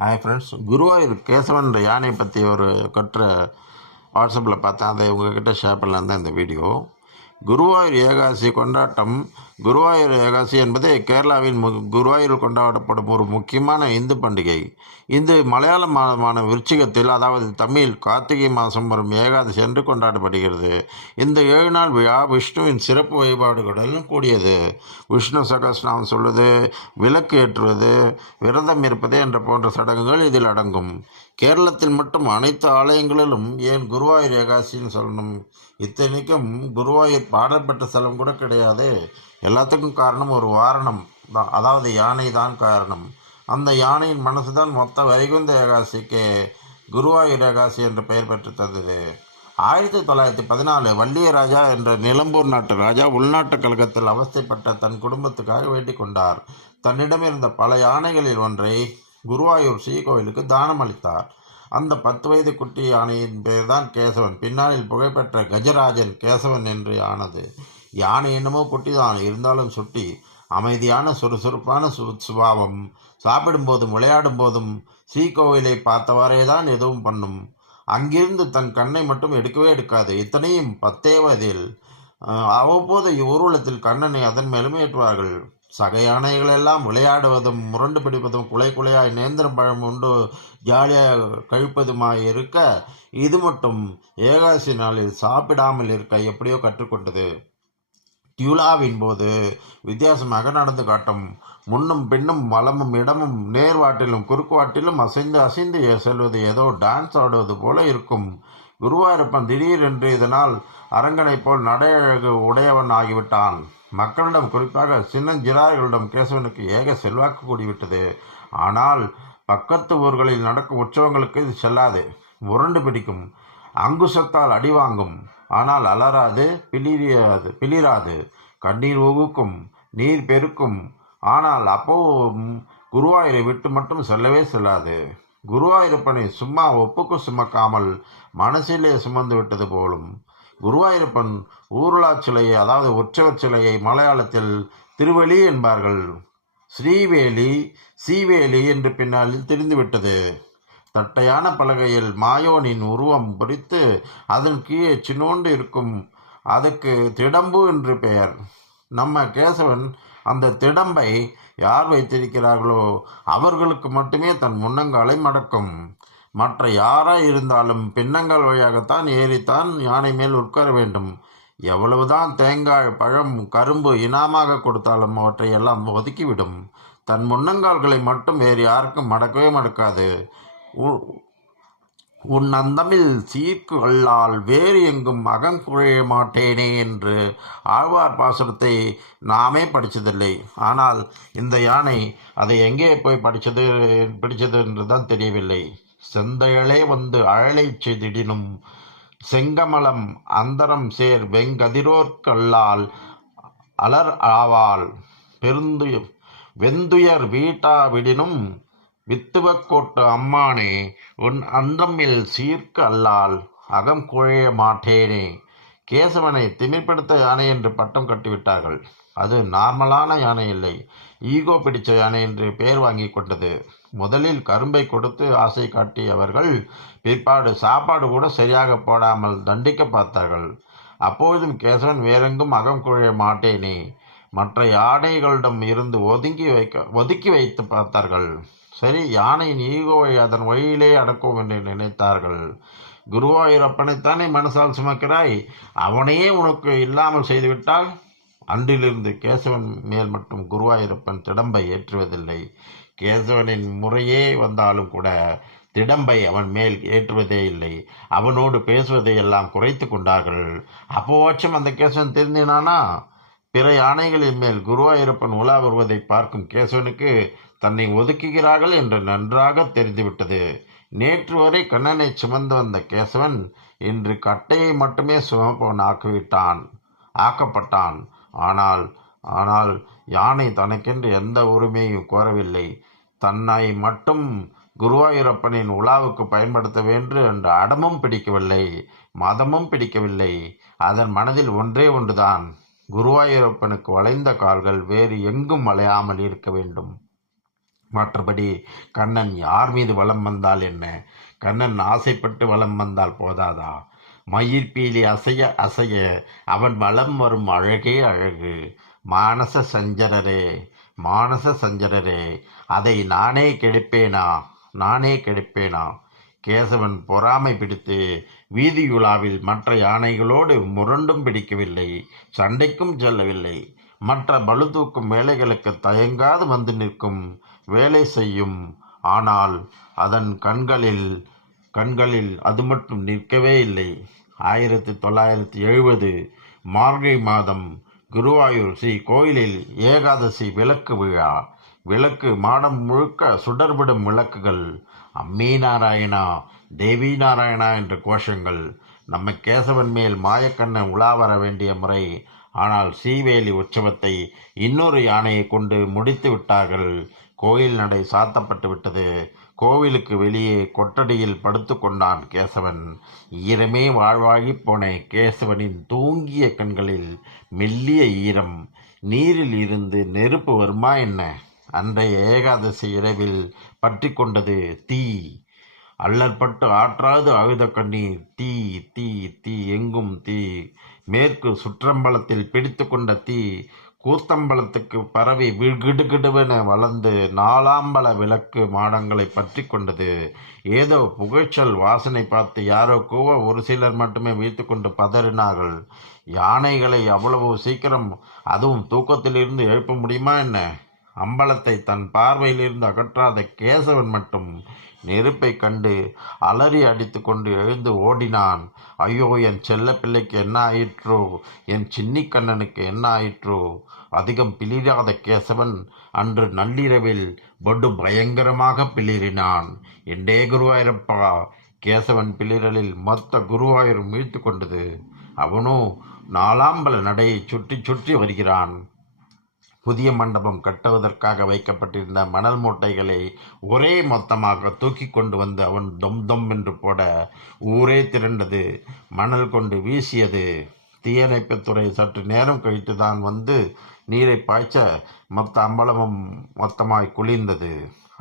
Hi friends Guruvayur கேசவன்ற யானை பற்றி ஒரு கட்டுரை வாட்ஸ்அப்பில் பார்த்தேன். அதை உங்ககிட்ட ஷேர் பண்ணலாம் தான் இந்த வீடியோ குருவாயூர் ஏகாசி கொண்டாட்டம் குருவாயூர் ஏகாசி என்பது கேரளாவின் மு குருவாயூரில் கொண்டாடப்படும் ஒரு முக்கியமான இந்து பண்டிகை. இது மலையாள மாதமான விருச்சிகத்தில் அதாவது தமிழ் கார்த்திகை மாதம் வரும் ஏகாதசி என்று கொண்டாடப்படுகிறது. இந்த ஏழு நாள் விழா விஷ்ணுவின் சிறப்பு வழிபாடுகளுடன் கூடியது. விஷ்ணு சகஸ்நாமம் சொல்வது விளக்கு ஏற்றுவது விரதம் இருப்பது என்ற போன்ற சடங்குகள் இதில் அடங்கும். கேரளத்தில் மட்டும் அனைத்து ஆலயங்களிலும் ஏன் குருவாயூர் ஏகாசின்னு சொல்லணும்? இத்தனைக்கும் குருவாயூர் பாடப்பட்ட ஸ்தலம் கூட கிடையாது. எல்லாத்துக்கும் காரணம் ஒரு வாரணம் தான். அதாவது யானை தான் காரணம். அந்த யானையின் மனசு தான் மொத்த வைகுந்த ஏகாசிக்கு குருவாயூர் ஏகாசி என்று பெயர் பெற்று தந்தது. ஆயிரத்தி தொள்ளாயிரத்தி பதினாலு வள்ளியராஜா என்ற நிலம்பூர் நாட்டு ராஜா உள்நாட்டு கழகத்தில் அவஸ்தைப்பட்ட தன் குடும்பத்துக்காக வேண்டிக் கொண்டார். தன்னிடம் இருந்த பல யானைகளில் ஒன்றை குருவாயூர் ஸ்ரீ கோவிலுக்கு தானம் அளித்தார் அந்த பத்து வயது குட்டி யானையின் பெயர்தான் கேசவன். பின்னாளில் புகழ்பெற்ற கஜராஜன் கேசவன் என்று ஆனது. யானை என்னமோ குட்டிதான். இருந்தாலும் சுட்டி அமைதியான சுறுசுறுப்பான சு சுபாவம். சாப்பிடும்போதும் விளையாடும் போதும் ஸ்ரீகோவிலை பார்த்தவாறே தான் எதுவும் பண்ணும். அங்கிருந்து தன் கண்ணை மட்டும் எடுக்கவே எடுக்காது. இத்தனையும் பத்தே வயதில் அவ்வப்போது ஊர்வலத்தில் கண்ணனை அதன் மேலும் ஏற்றுவார்கள். சக யானைகளெல்லாம் விளையாடுவதும் முரண்டு பிடிப்பதும் குலை குலையாய் நேந்திரம் பழம் உண்டு ஜாலியாக கழிப்பதுமாய் இருக்க இது மட்டும் ஏகாசி நாளில் சாப்பிடாமல் இருக்க எப்படியோ கற்றுக்கொண்டது. டியூலாவின் போது வித்தியாசமாக நடந்து காட்டும். முன்னும் பின்னும் வளமும் இடமும் நேர்வாட்டிலும் குறுக்குவாட்டிலும் அசைந்து அசைந்து செல்வது ஏதோ டான்ஸ் ஆடுவது போல இருக்கும். குருவாயிருப்பன் திடீரென்று இதனால் அரங்கனைப் போல் நடையழகு உடையவன் ஆகிவிட்டான். மக்களிடம் குறிப்பாக சின்னஞ்சிறார்களிடம் கேசவனுக்கு ஏக செல்வாக்கு கூடிவிட்டது. ஆனால் பக்கத்து ஊர்களில் நடக்கும் உற்சவங்களுக்கு இது செல்லாது. முரண்டு பிடிக்கும். அங்குசத்தால் அடி வாங்கும். ஆனால் அலறாது பிளிராது பிளிராது. கண்ணீர் உகுக்கும் நீர் பெருக்கும். ஆனால் அப்போவும் குருவாயூரை விட்டு மட்டும் செல்லவே செல்லாது. குருவாயூரப்பனை சும்மா ஒப்புக்கு சுமக்காமல் மனசிலே சுமந்து விட்டது போலும். குருவாயூரப்பன் ஊருலா சிலையை அதாவது உற்சவர் சிலையை மலையாளத்தில் திருவலி என்பார்கள். ஸ்ரீவேலி சீவேலி என்று பின்னாளில் தெரிந்துவிட்டது. தட்டையான பலகையில் மாயோனின் உருவம் பொறித்து அதன் கீழே சின்னோண்டு இருக்கும் அதுக்கு திடம்பு என்று பெயர். நம்ம கேசவன் அந்த திடம்பை யார் வைத்திருக்கிறார்களோ அவர்களுக்கு மட்டுமே தன் முன்னங்காலை மடக்கும். மற்ற யாராக இருந்தாலும் பின்னங்கால் வழியாகத்தான் ஏறித்தான் யானை மேல் உட்கார வேண்டும். எவ்வளவுதான் தேங்காய் பழம் கரும்பு இனாமாக கொடுத்தாலும் அவற்றை எல்லாம் ஒதுக்கிவிடும். தன் முன்னங்கால்களை மட்டும் வேறு யாருக்கும் மடக்கவே மடக்காது. உ- உன் அந்தமில் சீர்க்கு வேறு எங்கும் அகங்குழைய மாட்டேனே என்று ஆழ்வார் பாசுரத்தை நாமே படித்ததில்லை ஆனால் இந்த யானை அதை எங்கே போய் படித்தது பிடிச்சது என்று தான் தெரியவில்லை. செந்தழலே வந்து அழலைச் செய்திடினும் செங்கமலம் அந்தரம் சேர் வெங்கதிரோர்க்கல்லால் அலர் ஆவாள். பெருந்துய வெந்துயர் வீட்டா விடினும் வித்துவக்கோட்டு அம்மானே உன் அந்தமில் சீர்க்கு அல்லால் அகம் குழைய மாட்டேனே. கேசவனை திமிர்படுத்த யானை என்று பட்டம் கட்டிவிட்டார்கள். அது நார்மலான யானை இல்லை ஈகோ பிடிச்ச யானை என்று பெயர் வாங்கி கொண்டது. முதலில் கரும்பை கொடுத்து ஆசை காட்டியவர்கள் பிற்பாடு சாப்பாடு கூட சரியாக போடாமல் தண்டிக்க பார்த்தார்கள். அப்பொழுதும் கேசவன் வேறெங்கும் அகம் குழைய மாட்டேனே. மற்ற யானைகளிடம் இருந்து ஒதுங்கி வைக்க ஒதுக்கி வைத்து பார்த்தார்கள். சரி யானையின் ஈகோவை அதன் வழியிலே அடக்கும் என்று நினைத்தார்கள். குருவாயூரப்பனைத்தானே மனசால் சுமக்கிறாய்? அவனையே உனக்கு இல்லாமல் செய்துவிட்டால்? அன்றிலிருந்து கேசவன் மேல் மட்டும் குருவாயூரப்பன் திடம்பை ஏற்றுவதில்லை. கேசவனின் முறையே வந்தாலும் கூட திடம்பை அவன் மேல் ஏற்றுவதே இல்லை. அவனோடு பேசுவதை எல்லாம் குறைத்து கொண்டார்கள். அப்போவாச்சும் அந்த கேசவன் தெரிந்தினானா? பிற யானைகளின் மேல் குருவாயூரப்பன் உலா வருவதை பார்க்கும் கேசவனுக்கு தன்னை ஒதுக்குகிறார்கள் என்று நன்றாக தெரிந்துவிட்டது. நேற்று வரை கண்ணனை சுமந்து வந்த கேசவன் இன்று கட்டையை மட்டுமே சுமப்பவன் ஆக்கிவிட்டான் ஆக்கப்பட்டான். ஆனால் ஆனால் யானை தனக்கென்று எந்த உரிமையும் கோரவில்லை. தன்னை மட்டும் குருவாயூரப்பனின் உலாவுக்கு பயன்படுத்த வேண்டும் என்று அடமும் பிடிக்கவில்லை மதமும் பிடிக்கவில்லை. அதன் மனதில் ஒன்றே ஒன்றுதான். குருவாயூரப்பனுக்கு வளைந்த கால்கள் வேறு எங்கும் வளையாமல் இருக்க வேண்டும். மற்றபடி கண்ணன் யார் மீது வலம் வந்தால் என்ன? கண்ணன் ஆசைப்பட்டு வலம் வந்தால் போதாதா? மயில் பீலி அசைய அசைய. அவன் வலம் வரும் அழகே அழகு. மானச சஞ்சரரே மானச சஞ்சரரே. அதை நானே கெடுப்பேனா? நானே கெடுப்பேனா? கேசவன் பொறாமை பிடித்து வீதியுலாவில் மற்ற யானைகளோடு முரண்டும் பிடிக்கவில்லை சண்டைக்கும் செல்லவில்லை. மற்ற பளுதூக்கும் வேலைகளுக்கு தயங்காது வந்து நிற்கும் வேலை செய்யும். ஆனால் அதன் கண்களில் கண்களில் அது மட்டும் நிற்கவே இல்லை. ஆயிரத்தி தொள்ளாயிரத்தி எழுபது மார்கழி மாதம் குருவாயூர் ஸ்ரீ கோயிலில் ஏகாதசி விளக்கு விழா. விளக்கு மாடம் முழுக்க சுடர்விடும் விளக்குகள். அம்மீ நாராயணா தேவி நாராயணா என்ற கோஷங்கள். நம்ம கேசவன் மேல் மாயக்கண்ணன் உலா வர வேண்டிய முறை. ஆனால் சீவேலி உற்சவத்தை இன்னொரு யானையை கொண்டு முடித்து விட்டார்கள். கோயில் நடை சாத்தப்பட்டு விட்டது. கோவிலுக்கு வெளியே கொட்டடியில் படுத்து கொண்டான் கேசவன். ஈரமே வாழ்வாகிப் போன கேசவனின் தூங்கிய கண்களில் மெல்லிய ஈரம். நீரில் இருந்து நெருப்பு வருமா என்ன? அன்றைய ஏகாதசி இரவில் பற்றி கொண்டது தீ. அல்லற்பட்டு ஆற்றாது ஆயுத கண்ணீர். தீ தீ தீ எங்கும் தீ. மேற்கு சுற்றம்பலத்தில் பிடித்து கொண்ட தீ. கூத்தம்பலத்துக்கு பரவி கிடுகிடுவென வளர்ந்து நாலாம்பல விளக்கு மாடங்களை பற்றி கொண்டது. ஏதோ புகைச்சல் வாசனை பார்த்து யாரோ கூவ ஒரு சிலர் மட்டுமே வைத்து கொண்டு பதறினார்கள். யானைகளை அவ்வளவு சீக்கிரம் அதுவும் தூக்கத்திலிருந்து எழுப்ப முடியுமா என்ன? அம்பலத்தை தன் பார்வையிலிருந்து அகற்றாத கேசவன் மட்டும் நெருப்பை கண்டு அலறி அடித்து கொண்டு எழுந்து ஓடினான். ஐயோ என் செல்ல பிள்ளைக்கு என்ன ஆயிற்றோ? என் சின்னிக்கண்ணனுக்கு என்ன ஆயிற்றோ? அதிகம் பிளிராத கேசவன் அன்று நள்ளிரவில் படு பயங்கரமாக பிளிரினான் எண்டே குருவாயிரப்பா கேசவன் பிளிரலில் மொத்த குருவாயூர் மீழ்த்து கொண்டது. அவனோ நாலாம்பல நடையை சுற்றி சுற்றி வருகிறான். புதிய மண்டபம் கட்டுவதற்காக வைக்கப்பட்டிருந்த மணல் மூட்டைகளை ஒரே மொத்தமாக தூக்கி கொண்டு வந்து அவன் தொம் தொம் என்று போட ஊரே திரண்டது. மணல் கொண்டு வீசியது. தீயணைப்புத்துறை சற்று நேரம் கழித்து தான் வந்து நீரை பாய்ச்ச மொத்த அம்பலமும் மொத்தமாய் குளிர்ந்தது.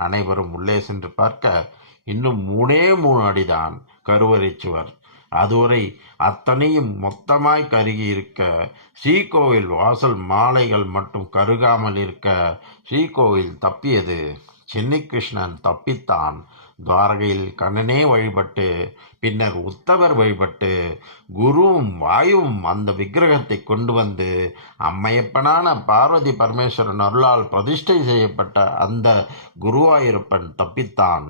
அனைவரும் உள்ளே சென்று பார்க்க இன்னும் மூணே மூணு அடிதான். கருவறை சுவர் அதுவரை அத்தனையும் மொத்தமாய் கருகி இருக்க ஸ்ரீகோவில் வாசல் மாலைகள் மட்டும் கருகாமல் இருக்க ஸ்ரீகோவில் தப்பியது. சென்னை கிருஷ்ணன் தப்பித்தான். துவாரகையில் கண்ணனே வழிபட்டு பின்னர் உத்தவர் வழிபட்டு குருவும் வாயுவும் அந்த விக்கிரகத்தை கொண்டு வந்து அம்மையப்பனான பார்வதி பரமேஸ்வரன் அருளால் பிரதிஷ்டை செய்யப்பட்ட அந்த குருவாயிருப்பன் தப்பித்தான்.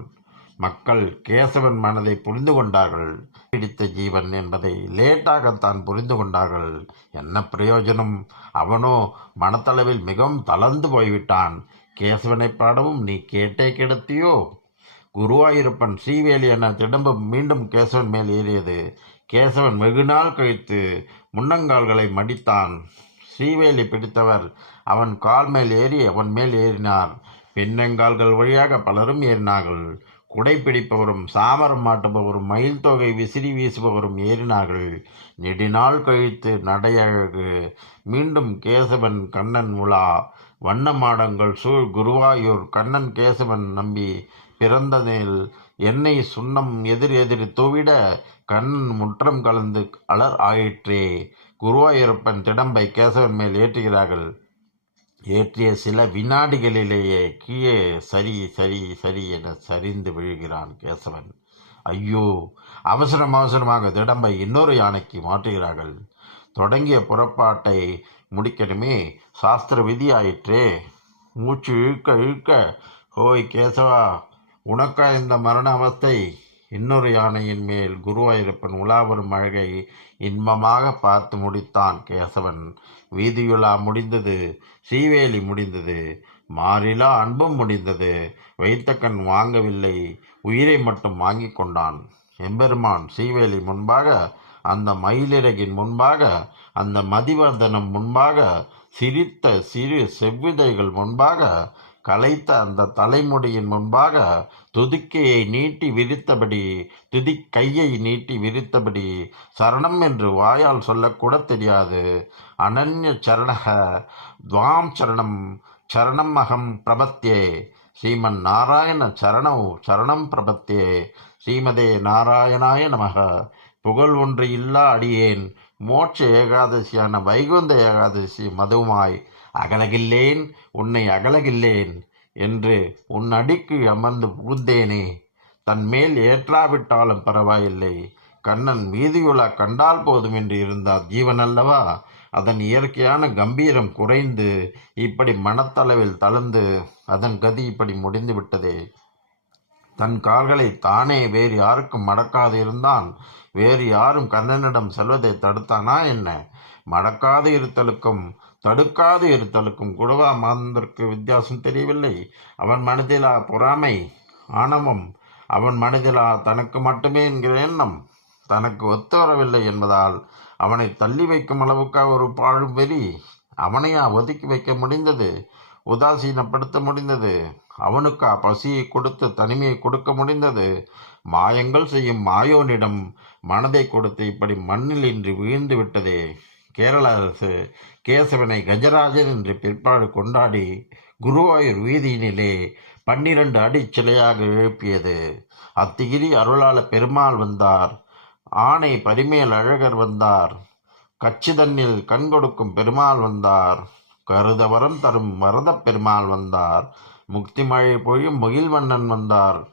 மக்கள் கேசவன் மனதை புரிந்து கொண்டார்கள். பிடித்த ஜீவன் என்பதை லேட்டாகத்தான் புரிந்து கொண்டார்கள். என்ன பிரயோஜனம்? அவனோ மனத்தளவில் மிகவும் தளர்ந்து போய்விட்டான். கேசவனை பாடவும் நீ கேட்டே கிடத்தியோ? குருவாயிருப்பன் ஸ்ரீவேலி என திடம்பம் மீண்டும் கேசவன் மேல் ஏறியது. கேசவன் வெகு நாள் கழித்து முன்னங்கால்களை மடித்தான். ஸ்ரீவேலி பிடித்தவர். அவன் கால் மேல் ஏறி அவன் மேல் ஏறினார். பின்னங்கால்கள் வழியாக பலரும் ஏறினார்கள். குடை பிடிப்பவரும் சாமரம் மாட்டுபவரும் மயில் தொகை விசிறி வீசுபவரும் ஏறினார்கள். நெடுநாள் கழித்து நடையழகு. மீண்டும் கேசவன் கண்ணன் உலா. வண்ண மாடங்கள் சூழ் குருவாயூர். கண்ணன் கேசவன் நம்பி பிறந்ததில் என்னை சுண்ணம் எதிர் எதிர் தூவிட கண்ணன் முற்றம் கலந்து அலர் ஆயிற்றே. குருவாயூரப்பன் திடம்பை கேசவன் மேல் ஏற்றுகிறார்கள். ஏற்றிய சில வினாடிகளிலேயே கீழே சரி சரி சரி என சரிந்து விழுகிறான் கேசவன். ஐயோ அவசரம் அவசரமாக திடம்பை இன்னொரு யானைக்கு மாற்றுகிறார்கள். தொடங்கிய புறப்பாட்டை முடிக்கணுமே சாஸ்திர விதி ஆயிற்றே மூச்சு இழுக்க இழுக்க ஓய் கேசவா உனக்கா இந்த மரண அவஸ்தை? இன்னொரு யானையின் மேல் குருவாயூரப்பன் உலாவரும் அழகை இன்பமாக பார்த்து முடித்தான் கேசவன். வீதியுலா முடிந்தது ஸ்ரீவேலி முடிந்தது மாறிலா அன்பும் முடிந்தது. வைத்த கண் வாங்கவில்லை உயிரை மட்டும் வாங்கி கொண்டான். எம்பெருமான் ஸ்ரீவேலி முன்பாக அந்த மயிலிறகின் முன்பாக அந்த மதிவர்தனம் முன்பாக சிரித்த சிறு செவ்விதைகள் முன்பாக கலைத்த அந்த தலைமுடியின் முன்பாக துதிக்கையை நீட்டி விரித்தபடி துதி கையை நீட்டி விரித்தபடி சரணம் என்று வாயால் சொல்லக்கூட தெரியாது. அனன்ய சரணக துவாம் சரணம் சரணம் அகம் பிரபத்தியே ஸ்ரீமன் நாராயண சரணௌ சரணம் பிரபத்தே ஸ்ரீமதே நாராயணாய நமக. புகழ் ஒன்று இல்லா அடியேன். மோட்ச ஏகாதசியான வைகுந்த ஏகாதசி மதுமாய் அகலகில்லேன் உன்னை அகலகில்லேன் என்று உன் அடிக்கு அமர்ந்து புகுந்தேனே. தன் மேல் ஏற்றாவிட்டாலும் பரவாயில்லை. கண்ணன் வீதியுலா கண்டால் போதும் என்று இருந்தார் ஜீவன் அல்லவா அதன் இயற்கையான கம்பீரம் குறைந்து இப்படி மனத்தளவில் தளர்ந்து அதன் கதி இப்படி முடிந்து விட்டதே. தன் கால்களை தானே வேறு யாருக்கும் மடக்காது இருந்தான். வேறு யாரும் கண்ணனிடம் செல்வதை தடுத்தானா என்ன? மடக்காது இருத்தலுக்கும் தடுக்காது இருத்தலுக்கும் கூடவா மாந்தருக்கு வித்தியாசம் தெரியவில்லை. அவன் மனதிலா பொறாமை ஆணவம். அவன் மனதிலா தனக்கு மட்டுமே என்கிற எண்ணம். தனக்கு ஒத்து வரவில்லை என்பதால் அவனை தள்ளி வைக்கும் அளவுக்காக ஒரு பாழும் வெறி அவனையா ஒதுக்கி வைக்க முடிந்தது? உதாசீனப்படுத்த முடிந்தது? அவனுக்கா பசியை கொடுத்து தனிமையை கொடுக்க முடிந்தது? மாயங்கள் செய்யும் மாயோனிடம் மனதை கொடுத்து இப்படி மண்ணில் இன்றி வீழ்ந்து விட்டதே. கேரள அரசு கேசவனை கஜராஜன் என்று பிற்பாடு கொண்டாடி குருவாயூர் வீதியினிலே பன்னிரண்டு அடி சிலையாக எழுப்பியது. அத்திகிரி அருளாள பெருமாள் வந்தார். ஆணை பரிமேல் அழகர் வந்தார். கச்சிதன்னில் கண் கொடுக்கும் பெருமாள் வந்தார். கருதவரம் தரும் வரதப் பெருமாள் வந்தார். முக்தி மழை பொழியும் முகில்வண்ணன் வந்தார்.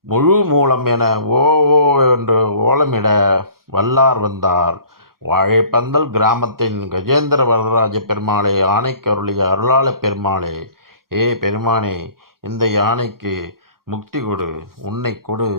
முழு மூலம் என ஓ ஓ என்று ஓலமிட வல்லார் வந்தார். வாழைப்பந்தல் கிராமத்தின் கஜேந்திர வரதராஜ பெருமாளே ஆணைக்கு அருளிய அருளாள பெருமாளே ஏ பெருமானே இந்த யானைக்கு முக்தி கொடு உன்னை கொடு.